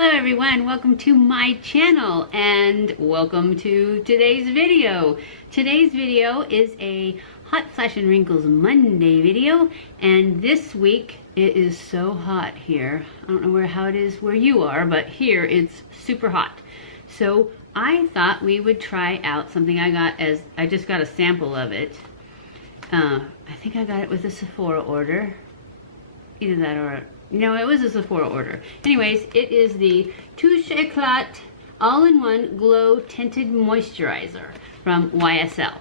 Hello everyone, welcome to my channel and welcome to today's video. Today's video is a Hot Flash and Wrinkles Monday video, and this week it is so hot here. I don't know how it is where you are, but here it's super hot. So I thought we would try out something I just got a sample of it. I think I got it with a Sephora order. Either that or no, it was a Sephora order. Anyways, it is the Touche Eclat All-in-One Glow Tinted Moisturizer from YSL.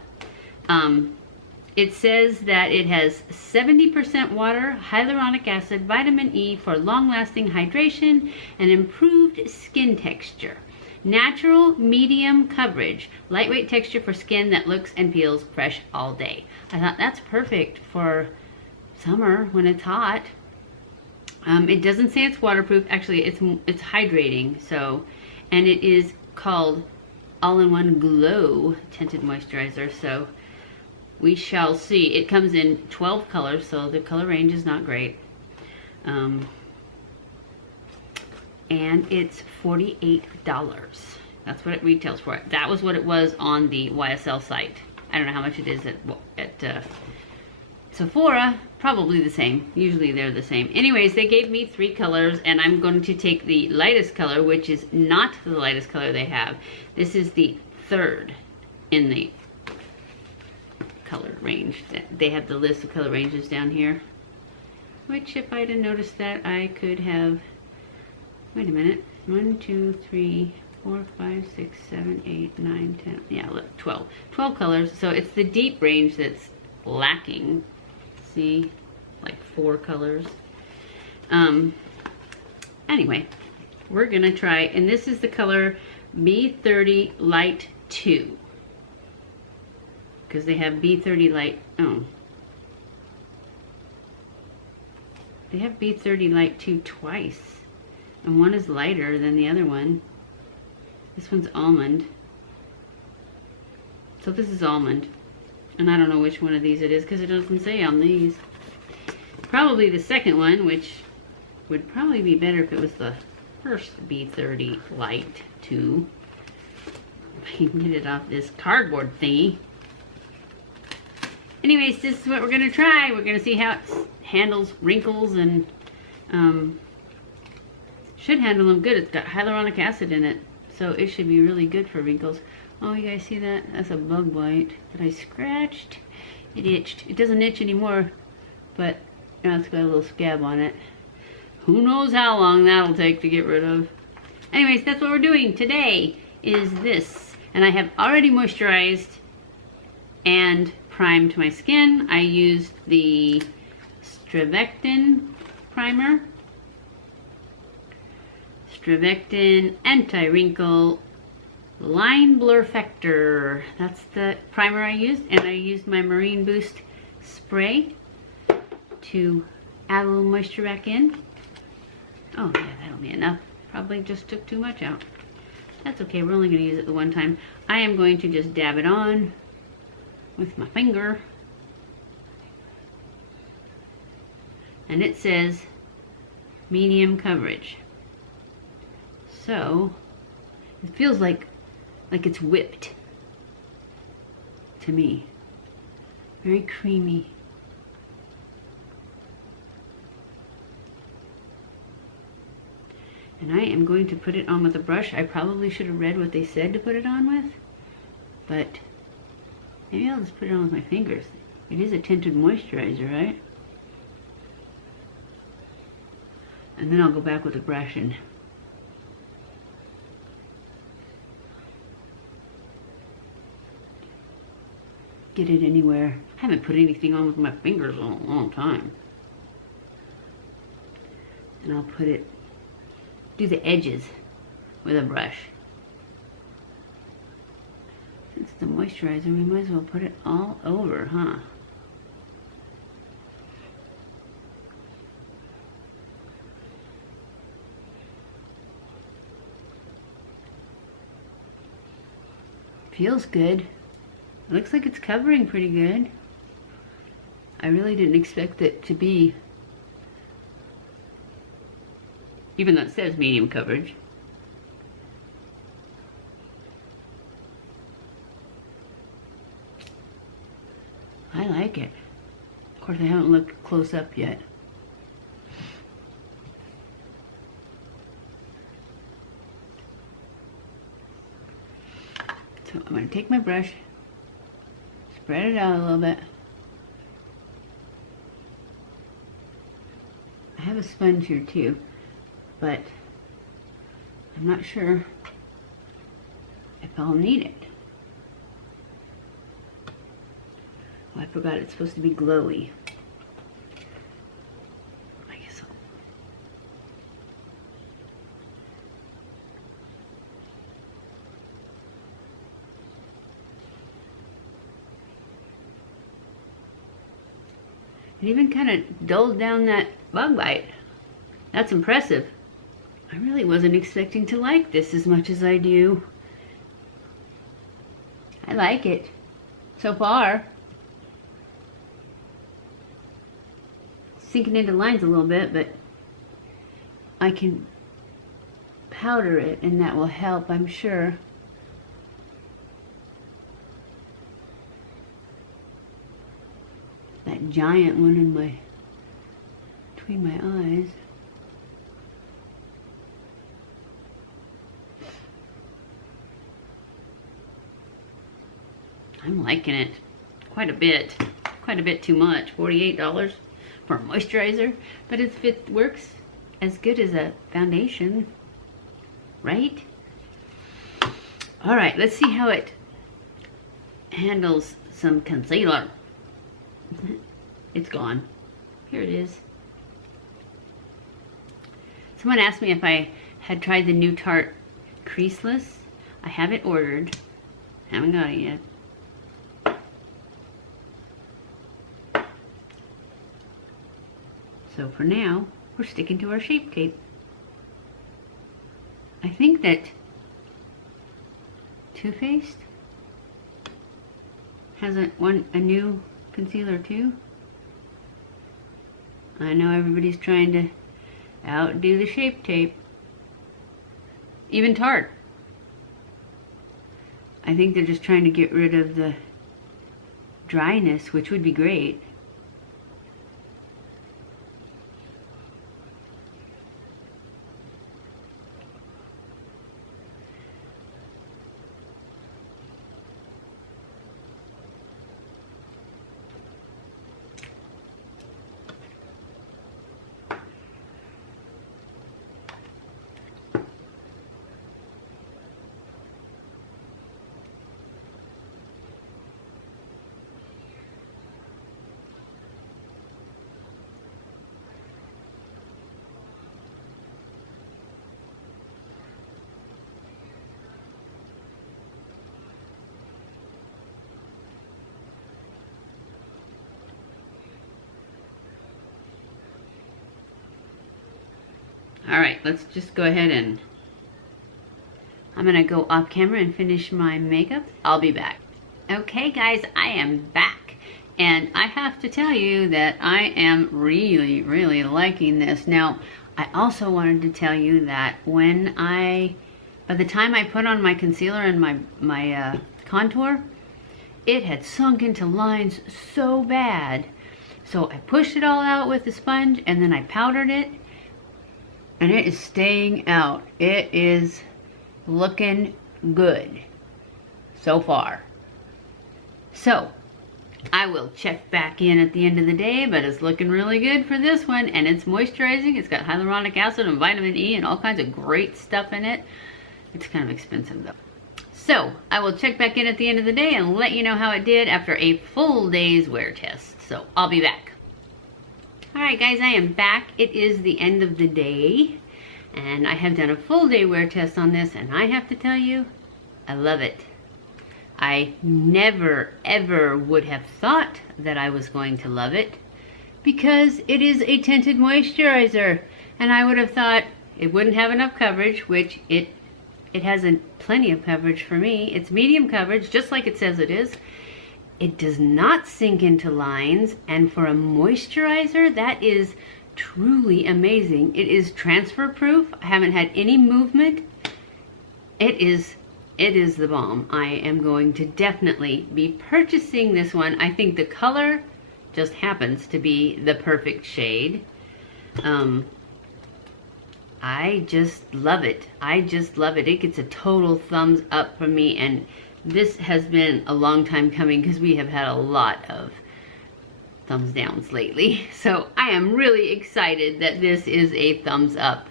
It says that it has 70% water, hyaluronic acid, vitamin E for long-lasting hydration, and improved skin texture. Natural medium coverage, lightweight texture for skin that looks and feels fresh all day. I thought that's perfect for summer when it's hot. It doesn't say it's waterproof. Actually, it's hydrating. So, and it is called All-in-One Glow Tinted Moisturizer. So we shall see. It comes in 12 colors, so the color range is not great. And it's $48. That's what it retails for. That was what it was on the YSL site. I don't know how much it is at Sephora. Probably the same. Usually they're the same. Anyways, they gave me 3 colors, and I'm going to take the lightest color, which is not the lightest color they have. This is the 3rd in the color range. They have the list of color ranges down here, which if I'd have noticed that, I could have, wait a minute, 1, 2, 3, 4, 5, 6, 7, 8, 9, 10, yeah, look, 12 colors. So it's the deep range that's lacking. See, like 4 colors. Anyway, we're gonna try, and this is the color B30 Light 2, because they have B30 Light, they have B30 Light 2 twice, and one is lighter than the other one. This one's almond, so this is almond. And I don't know which one of these it is because it doesn't say on these. Probably the second one, which would probably be better if it was the first B30 Light 2. If I can get it off this cardboard thingy. Anyways, this is what we're going to try. We're going to see how it handles wrinkles, and should handle them good. It's got hyaluronic acid in it, so it should be really good for wrinkles. Oh, you guys see that? That's a bug bite that I scratched. It itched. It doesn't itch anymore, but now it's got a little scab on it. Who knows how long that'll take to get rid of. Anyways, that's what we're doing today, is this. And I have already moisturized and primed my skin. I used the StriVectin primer. StriVectin Anti-Wrinkle Line Blur Factor. That's the primer I used, and I used my Marine Boost spray to add a little moisture back in. Oh yeah, that'll be enough. Probably just took too much out. That's okay, we're only going to use it the one time. I am going to just dab it on with my finger. And it says medium coverage. So it feels like it's whipped to me. Very creamy. And I am going to put it on with a brush. I probably should have read what they said to put it on with, but maybe I'll just put it on with my fingers. It is a tinted moisturizer, right? And then I'll go back with a brush and get it anywhere. I haven't put anything on with my fingers in a long time. And I'll put it, do the edges with a brush. Since it's the moisturizer, we might as well put it all over, huh? Feels good. It looks like it's covering pretty good. I really didn't expect it to be, even though it says medium coverage, I like it. Of course, I haven't looked close up yet. So I'm going to take my brush, spread it out a little bit. I have a sponge here too, but I'm not sure if I'll need it. Oh, I forgot it's supposed to be glowy. I guess so. It even kind of dulled down that bug bite. That's impressive. I really wasn't expecting to like this as much as I do. I like it so far. Sinking into lines a little bit, but I can powder it and that will help, I'm sure. That giant one in between my eyes. I'm liking it quite a bit too much. $48 for a moisturizer, but if it works as good as a foundation, right? All right, let's see how it handles some concealer. It's gone. Here it is. Someone asked me if I had tried the new Tarte Creaseless. I have it ordered. Haven't got it yet. So for now, we're sticking to our Shape Tape. I think that Too Faced has a new concealer too. I know everybody's trying to outdo the Shape Tape. Even Tarte. I think they're just trying to get rid of the dryness, which would be great. Alright, let's just go ahead and I'm gonna go off camera and finish my makeup. I'll be back. Okay guys, I am back. And I have to tell you that I am really, really liking this. Now, I also wanted to tell you that by the time I put on my concealer and my contour, it had sunk into lines so bad. So I pushed it all out with the sponge and then I powdered it. And it is staying out. It is looking good so far. So, I will check back in at the end of the day, but it's looking really good for this one. And it's moisturizing. It's got hyaluronic acid and vitamin E and all kinds of great stuff in it. It's kind of expensive though. So, I will check back in at the end of the day and let you know how it did after a full day's wear test. So, I'll be back. Alright guys, I am back. It is the end of the day and I have done a full day wear test on this and I have to tell you, I love it. I never ever would have thought that I was going to love it because it is a tinted moisturizer and I would have thought it wouldn't have enough coverage, which it has plenty of coverage for me. It's medium coverage, just like it says it is. It does not sink into lines, and for a moisturizer, that is truly amazing. It is transfer proof. I haven't had any movement. It is It is the bomb. I am going to definitely be purchasing this one. I think the color just happens to be the perfect shade. I just love it. I just love it. It gets a total thumbs up from me, and this has been a long time coming because we have had a lot of thumbs downs lately. So I am really excited that this is a thumbs up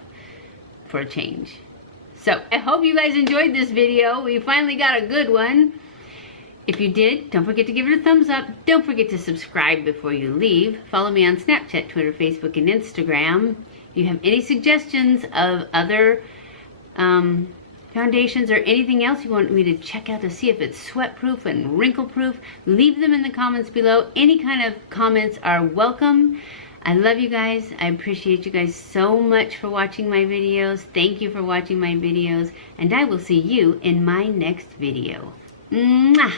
for a change. So I hope you guys enjoyed this video. We finally got a good one. If you did, don't forget to give it a thumbs up. Don't forget to subscribe before you leave. Follow me on Snapchat, Twitter, Facebook, and Instagram. If you have any suggestions of other foundations or anything else you want me to check out to see if it's sweat proof and wrinkle proof, leave them in the comments below. Any kind of comments are welcome. I love you guys. I appreciate you guys so much for watching my videos. Thank you for watching my videos, and I will see you in my next video. Mwah!